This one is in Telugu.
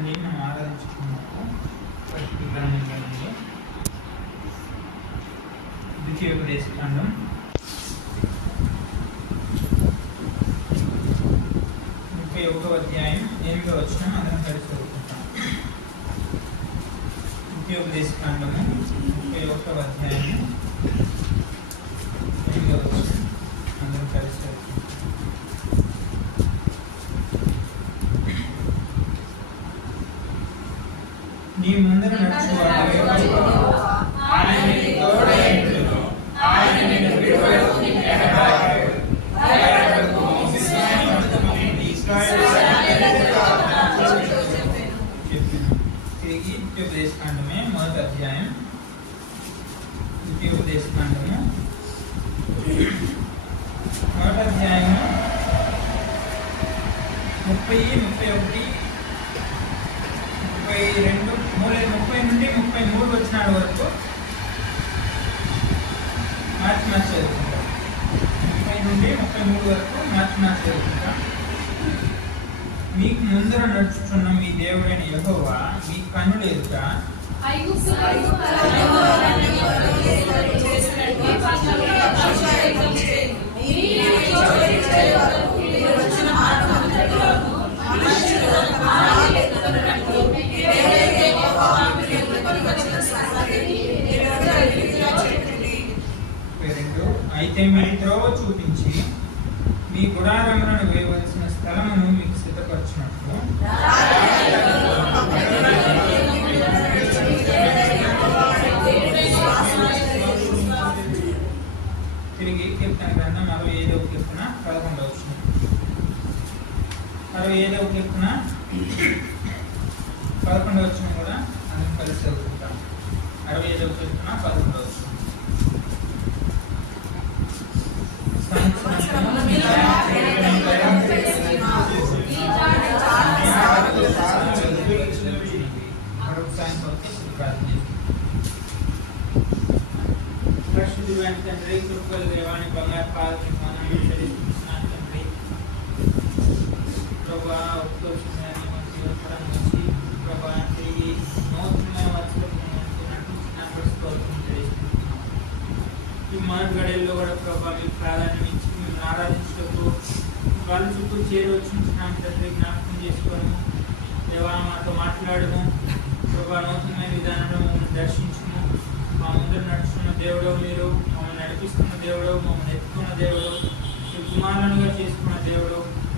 తండ్రి మనం ఆరాధించుకున్నాము. పరిశుద్ధ గ్రంథంలో ద్వితీయోపదేశకాండం 31వ అధ్యాయం 8వ వచనం అందరం కలిసి చదువుకుంటాం. ద్వితీయోపదేశకాండము 31వ అధ్యాయం 8వ వచనం అందరం కలిసి చదువుకుంటాం. నీ ముందర నడుచువాడు ఆయన నీకు తోడై ఉండును. ఆయన నిన్ను విడువడు, నిన్ను ఎడబాయడు. భయపడకు, విస్మయపడకుమని ఇశ్రాయేలు సైనికులకు చెప్పెను. తిరిగి ద్వితీయోపదేశకాండమే మొదటి అధ్యాయం. ద్వితీయోపదేశకాండము మొదటి అధ్యాయము 30, 31, 32, 30 నుండి 33 వచనాల వరకు మార్చి చదువుకుంటాం. 30 నుండి 33 వరకు మార్చి చదువుకుంటాం. మీకు ముందర నడుచుతున్న మీ దేవుడైన యెహోవా మీ కన్నుల ఎదుట అయితే మీ త్రోవ చూపించి మీ గుడారములను వేయవలసిన స్థలమును మీకు సిద్ధపరచినట్లు తిరిగి కీర్తన గ్రంథం 65వ కీర్తన 11వ వచనం. 65వ కీర్తన 11వ వచనం కూడా అందరం కలిసి చదువుకుంటాం. 65వ కీర్తన 11వ వచనం. తండ్రి కృపలు దేవాన్ని బంగారు పాలకి మనం చెల్లిస్తున్నాను తండ్రి. ప్రభా ఉత్కర్షణాన్ని నుంచి ప్రభా తిరిగి నూతనమైన ఈ మార్గడల్లో కూడా ప్రభా మీకు ప్రాధాన్యం ఇచ్చి మేము ఆరాధించటకు వాళ్ళ చుట్టూ చేరి వచ్చింటున్నాం తండ్రి. జ్ఞాపకం చేసుకోవడము దేవా మాతో మాట్లాడము ప్రభా నూతనమైన విధానంలో మమ్మల్ని దర్శించము. మా ముందర నడుస్తున్న దేవుడు మీరు, మమ్మల్ని నడిపిస్తున్న దేవుడు, మమ్మల్ని ఎత్తుకున్న దేవుడు, కుమారులుగా చేసుకున్న దేవుడు.